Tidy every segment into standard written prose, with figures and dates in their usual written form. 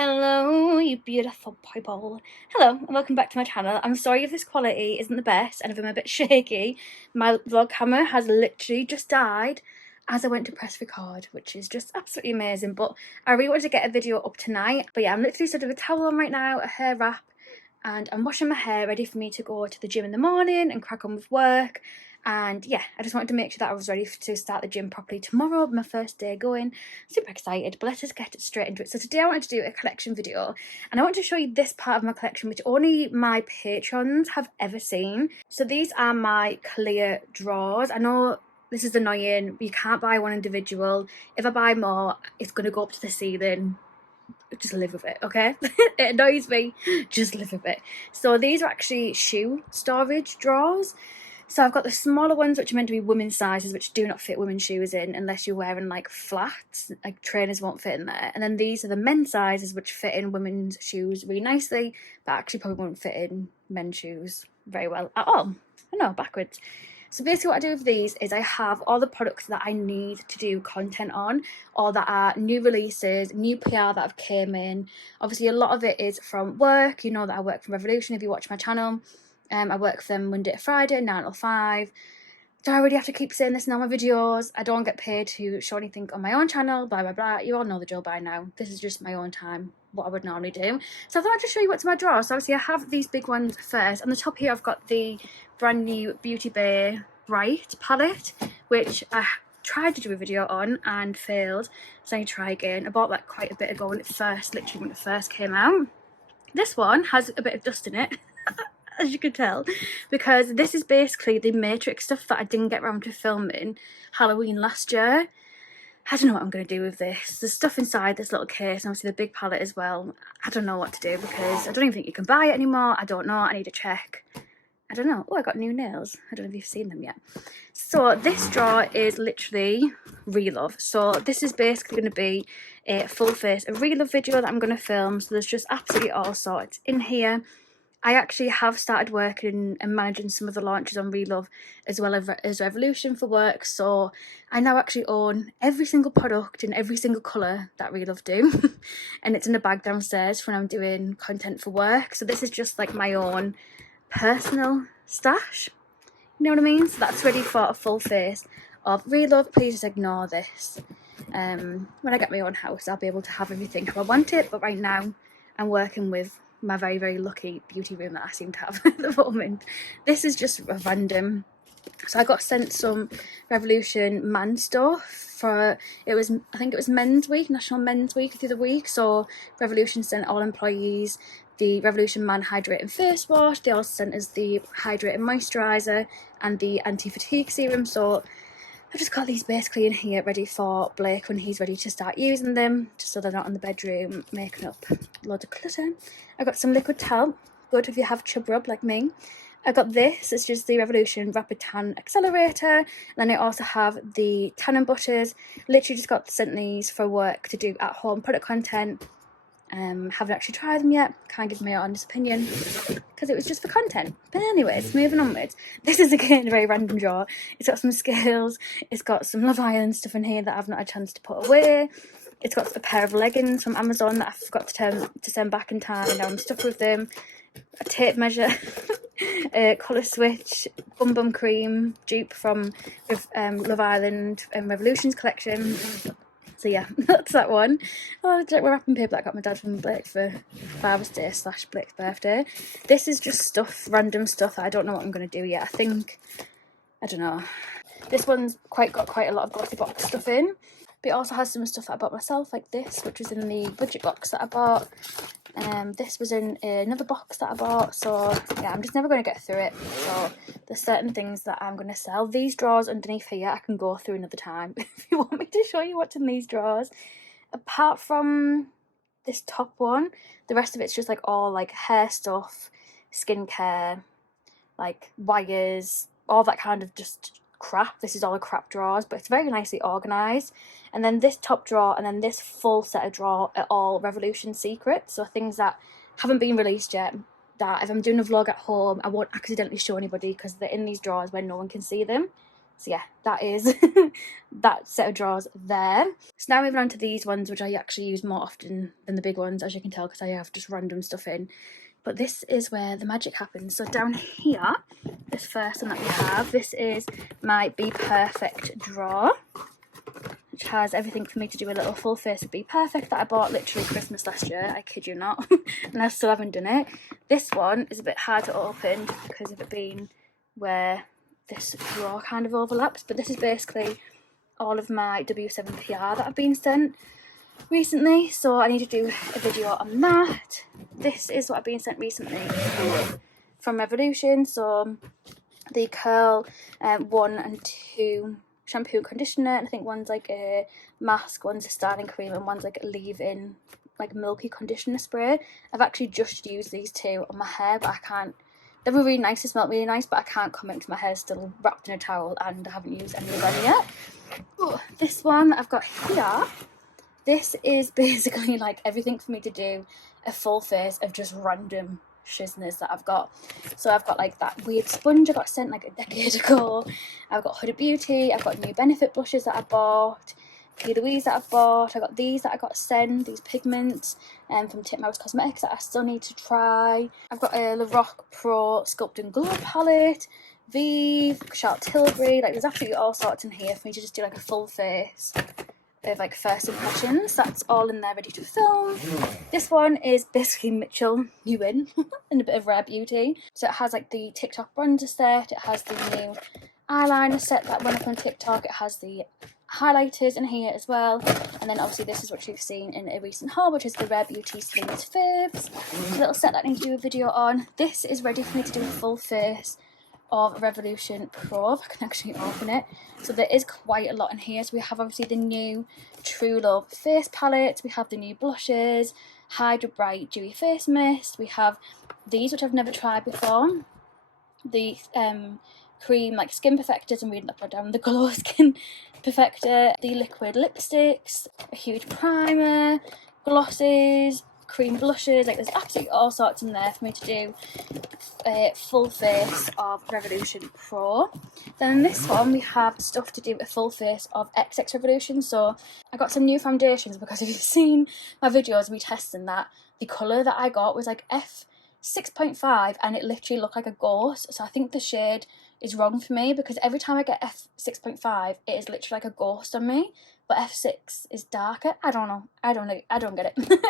Hello, you beautiful people. Hello, and welcome back to my channel. I'm sorry if this quality isn't the best and if I'm a bit shaky. My vlog camera has literally just died as I went to press record, which is just absolutely amazing. But I really wanted to get a video up tonight. But yeah, I'm literally stood with a towel on right now, a hair wrap, and I'm washing my hair ready for me to go to the gym in the morning and crack on with work. And yeah, I just wanted to make sure that I was ready to start the gym properly tomorrow, my first day going. Super excited, but let us get straight into it. So today I wanted to do a collection video, and I want to show you this part of my collection which only my patrons have ever seen. So these are my clear drawers. I know this is annoying, you can't buy one individual. If I buy more, it's going to go up to the ceiling. Just live with it, okay? It annoys me, just live with it. So these are actually shoe storage drawers. So I've got the smaller ones which are meant to be women's sizes, which do not fit women's shoes in unless you're wearing like flats, like trainers won't fit in there. And then these are the men's sizes which fit in women's shoes really nicely, but actually probably won't fit in men's shoes very well at all. I know, backwards. So basically what I do with these is I have all the products that I need to do content on, or that are new releases, new PR that have came in. Obviously a lot of it is from work. You know that I work for Revolution if you watch my channel. I work for them Monday to Friday, 9 till 5. Do I already have to keep saying this in all my videos? I don't get paid to show anything on my own channel, blah, blah, blah. You all know the drill by now. This is just my own time, what I would normally do. So I thought I'd just show you what's in my drawer. So obviously I have these big ones first. On the top here, I've got the brand new Beauty Bay Bright palette, which I tried to do a video on and failed. So I need to try again. I bought that quite a bit ago when it first came out. This one has a bit of dust in it. As you can tell, because this is basically the Matrix stuff that I didn't get around to filming Halloween last year. I don't know what I'm going to do with this. There's stuff inside this little case, and obviously the big palette as well. I don't know what to do because I don't even think you can buy it anymore. I don't know. I need to check. I don't know. Oh, I got new nails. I don't know if you've seen them yet. So this drawer is literally Relove. So this is basically going to be a full face, a Relove video that I'm going to film. So there's just absolutely all sorts in here. I actually have started working and managing some of the launches on Relove as well as Revolution for work. So I now actually own every single product in every single colour that Relove do. And it's in a bag downstairs when I'm doing content for work. So this is just like my own personal stash. You know what I mean? So that's ready for a full face of Relove. Please just ignore this. When I get my own house, I'll be able to have everything how I want it. But right now, I'm working with my very, very lucky beauty room that I seem to have at the moment. This is just random. So I got sent some Revolution man stuff for, I think it was Men's Week, National Men's Week the other week. So Revolution sent all employees the Revolution Man Hydrating Face Wash. They also sent us the Hydrating Moisturiser and the Anti-Fatigue Serum. So I've just got these basically in here ready for Blake when he's ready to start using them, just so they're not in the bedroom making up loads of clutter. I got some liquid talc, good if you have chub rub like me. I got this, it's just the Revolution Rapid Tan Accelerator. And then I also have the tanning butters. Literally just got sent these for work to do at home product content. Haven't actually tried them yet, can't give my honest opinion because it was just for content. But anyways, moving onwards, this is again a very random drawer. It's got some scales, it's got some Love Island stuff in here that I've not had a chance to put away. It's got a pair of leggings from Amazon that I forgot to send back in time, and now I'm stuck with them. A tape measure, a colour switch, Bum Bum Cream dupe from Love Island and Revolution's collection. So yeah, that's that one. Oh, we're wrapping paper that I got my dad from Blake for Father's Day / Blake's birthday. This is just stuff, random stuff. I don't know what I'm going to do yet. I don't know. This one's got quite a lot of glossy box stuff in. But it also has some stuff that I bought myself, like this, which was in the budget box that I bought. This was in another box that I bought. So yeah, I'm just never going to get through it. So there's certain things that I'm going to sell. These drawers underneath here I can go through another time if you want me to show you what's in these drawers. Apart from this top one, the rest of it's just like all like hair stuff, skincare, like wires, all that kind of just crap. This is all the crap drawers, but it's very nicely organised. And then this top drawer and then this full set of drawer are all Revolution secrets, so things that haven't been released yet, that if I'm doing a vlog at home I won't accidentally show anybody because they're in these drawers where no one can see them. So yeah, that is that set of drawers there. So now moving on to these ones, which I actually use more often than the big ones, as you can tell, because I have just random stuff in. But this is where the magic happens. So down here, this first one that we have, this is my Be Perfect drawer, which has everything for me to do a little full face of Be Perfect that I bought literally Christmas last year, I kid you not, and I still haven't done it. This one is a bit hard to open because of it being where this drawer kind of overlaps, but this is basically all of my W7PR that I've been sent recently, so I need to do a video on that. This is what I've been sent recently from Revolution, so the Curl 1 and 2 shampoo and conditioner, and I think one's like a mask, one's a styling cream, and one's like a leave-in like milky conditioner spray. I've actually just used these two on my hair, but I can't, they were really nice, they smelled really nice, but I can't comment because my hair's still wrapped in a towel and I haven't used any of them yet. Ooh, this one that I've got here, this is basically like everything for me to do a full face of just random shizness that I've got. So I've got like that weird sponge I got sent like a decade ago. I've got Huda Beauty, I've got new Benefit blushes that I bought, P. Louise that I bought, I got these that I got sent, these pigments from Titmouse Cosmetics that I still need to try. I've got a Lorac Pro Sculpt and Glow palette, Vive, Charlotte Tilbury, like there's absolutely all sorts in here for me to just do like a full face of like first impressions. That's all in there ready to film. This one is basically Mitchell Ewan and a bit of Rare Beauty. So it has like the Tik Tok bronzer set, it has the new eyeliner set that went up on TikTok, it has the highlighters in here as well, and then obviously this is what you've seen in a recent haul, which is the Rare Beauty Sleeves Faves. It's a little set that I need to do a video on. This is ready for me to do a full face of Revolution Pro, if I can actually open it. So there is quite a lot in here. So we have obviously the new True Love face palette, we have the new blushes, Hydra Bright Dewy Face Mist, we have these which I've never tried before, the cream like skin perfectors, I'm reading that down, the glow skin perfector, the liquid lipsticks, a huge primer, glosses, cream blushes, like there's absolutely all sorts in there for me to do a full face of Revolution Pro. Then in this one we have stuff to do a full face of XX Revolution. So I got some new foundations because if you've seen my videos of me testing that, the colour that I got was like F6.5 and it literally looked like a ghost. So I think the shade is wrong for me because every time I get F6.5 it is literally like a ghost on me, but F6 is darker. I don't know, I don't get it.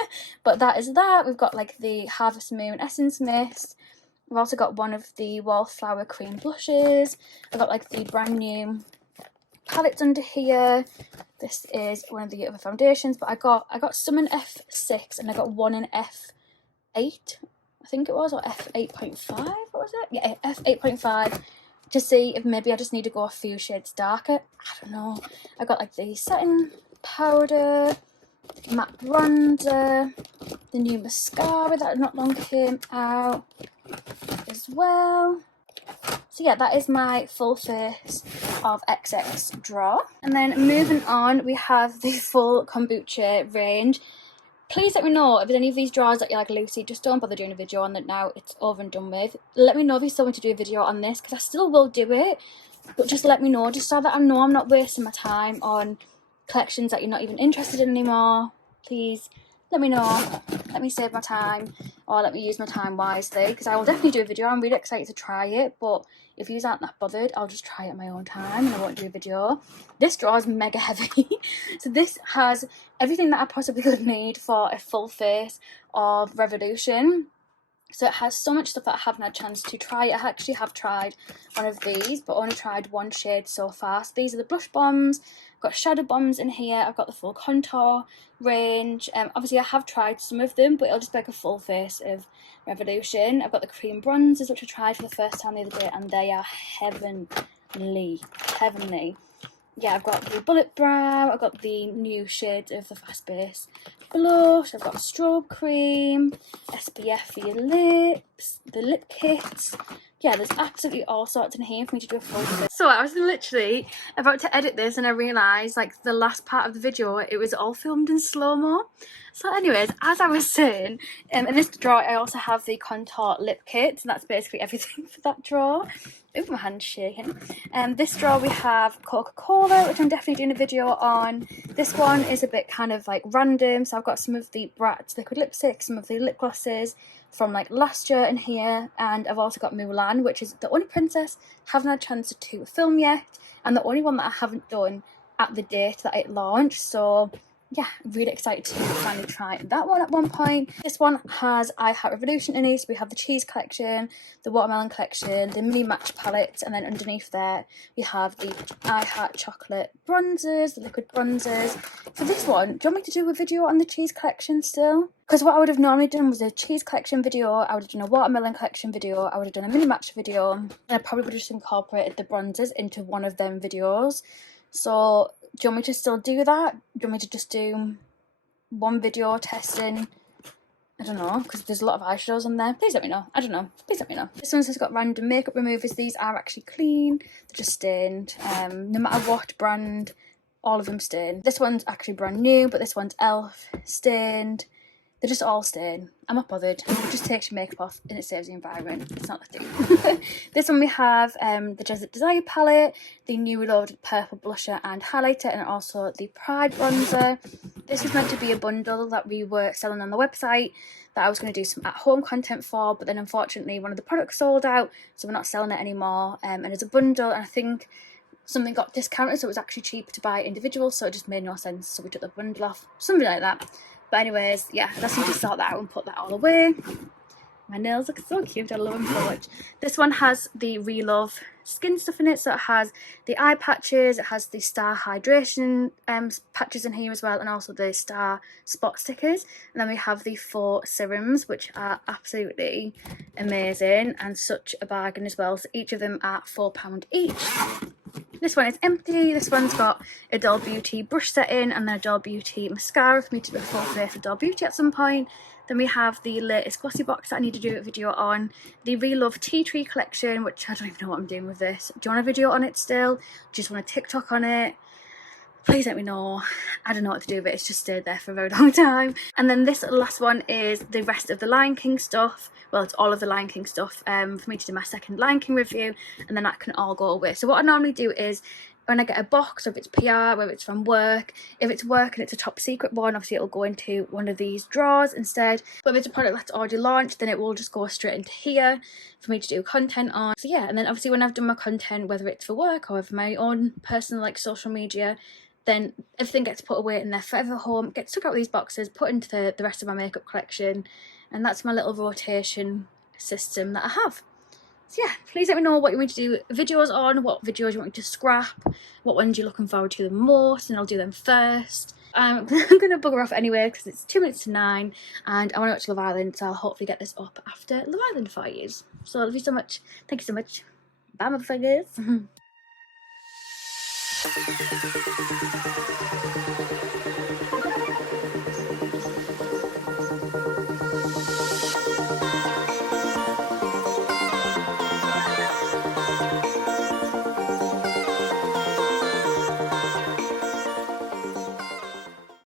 But that is that. We've got like the Harvest Moon Essence Mist, we've also got one of the Wallflower cream blushes, I've got like the brand new palettes under here. This is one of the other foundations, but I got some in F6 and I got one in F8, I think it was, or F8.5, what was it? Yeah, F8.5, to see if maybe I just need to go a few shades darker. I don't know. I got like the setting powder, matte bronzer, the new mascara that not long came out as well. So yeah, that is my full face of XX drawer. And then moving on, we have the full kombucha range. Please let me know if there's any of these drawers that you're like, Lucy, just don't bother doing a video on that now, it's over and done with. Let me know if you still want to do a video on this, because I still will do it, but just let me know, just so that I know I'm not wasting my time on collections that you're not even interested in anymore. Please let me know, let me save my time, or let me use my time wisely, because I will definitely do a video. I'm really excited to try it, but if you aren't that bothered, I'll just try it at my own time and I won't do a video. This drawer is mega heavy. So this has everything that I possibly could need for a full face of Revolution. So it has so much stuff that I haven't had a chance to try. I actually have tried one of these, but only tried one shade so far. So these are the blush bombs. I've got shadow bombs in here. I've got the full contour range. Obviously I have tried some of them, but it'll just be like a full face of Revolution. I've got the cream bronzers, which I tried for the first time the other day, and they are heavenly. Yeah, I've got the Bullet Brow, I've got the new shade of the Fast Base Blush, I've got strobe cream, SPF for your lips, the lip kits. Yeah, there's absolutely all sorts in here for me to do a full face. So I was literally about to edit this and I realised like the last part of the video, it was all filmed in slow-mo. So anyways, as I was saying, in this drawer I also have the contour lip kit, and that's basically everything for that drawer. Ooh, my hand's shaking. This drawer we have Coca-Cola, which I'm definitely doing a video on. This one is a bit kind of like random, so I've got some of the Bratz liquid lipstick, some of the lip glosses from like last year in here, and I've also got Mulan, which is the only princess I haven't had a chance to film yet, and the only one that I haven't done at the date that it launched. So yeah, really excited to finally try that one at one point. This one has I Heart Revolution in it. So we have the cheese collection, the watermelon collection, the mini match palettes, and then underneath there we have the I Heart chocolate bronzers, the liquid bronzers. For this one, do you want me to do a video on the cheese collection still? Because what I would have normally done was a cheese collection video, I would have done a watermelon collection video, I would have done a mini match video, and I probably would have just incorporated the bronzers into one of them videos. So do you want me to still do that? Do you want me to just do one video testing? I don't know, because there's a lot of eyeshadows on there. Please let me know. I don't know. Please let me know. This one's just got random makeup removers. These are actually clean. They're just stained. No matter what brand, all of them stained. This one's actually brand new, but this one's e.l.f. stained. They're just all stained. I'm not bothered. It just takes your makeup off and it saves the environment. It's not the thing. This one we have the Desert Desire palette, the new Reloaded purple blusher and highlighter, and also the Pride bronzer. This was meant to be a bundle that we were selling on the website that I was going to do some at-home content for, but then unfortunately one of the products sold out, so we're not selling it anymore. And it's a bundle, and I think something got discounted, so it was actually cheaper to buy individual, so it just made no sense, so we took the bundle off. Something like that. But anyways, yeah, I just need to sort that out and put that all away. My nails look so cute, I love them so much. This one has the Relove skin stuff in it, so it has the eye patches, it has the Star Hydration patches in here as well, and also the Star Spot stickers. And then we have the 4 serums, which are absolutely amazing and such a bargain as well. So each of them are £4 each. This one is empty. This one's got a Doll Beauty brush set in, and then a Doll Beauty mascara for me to do a full face of Doll Beauty at some point. Then we have the latest glossy box that I need to do a video on. The Relove Tea Tree collection, which I don't even know what I'm doing with this. Do you want a video on it still? Do you just want a TikTok on it? Please let me know. I don't know what to do with it. It's just stayed there for a very long time. And then this last one is the rest of the Lion King stuff. Well, it's all of the Lion King stuff for me to do my second Lion King review, and then that can all go away. So what I normally do is, when I get a box, or if it's PR, whether it's from work, if it's work and it's a top secret one, obviously it'll go into one of these drawers instead. But if it's a product that's already launched, then it will just go straight into here for me to do content on. So yeah, and then obviously when I've done my content, whether it's for work or for my own personal like social media, then everything gets put away in their forever home, gets took out of these boxes, put into the rest of my makeup collection, and that's my little rotation system that I have. So yeah, please let me know what you want me to do videos on, what videos you want me to scrap, what ones you're looking forward to the most, and I'll do them first. I'm going to bugger off anyway because it's 2 minutes to 9 and I want to watch Love Island, so I'll hopefully get this up after Love Island for you. So love you so much. Thank you so much. Bye, motherfuckers.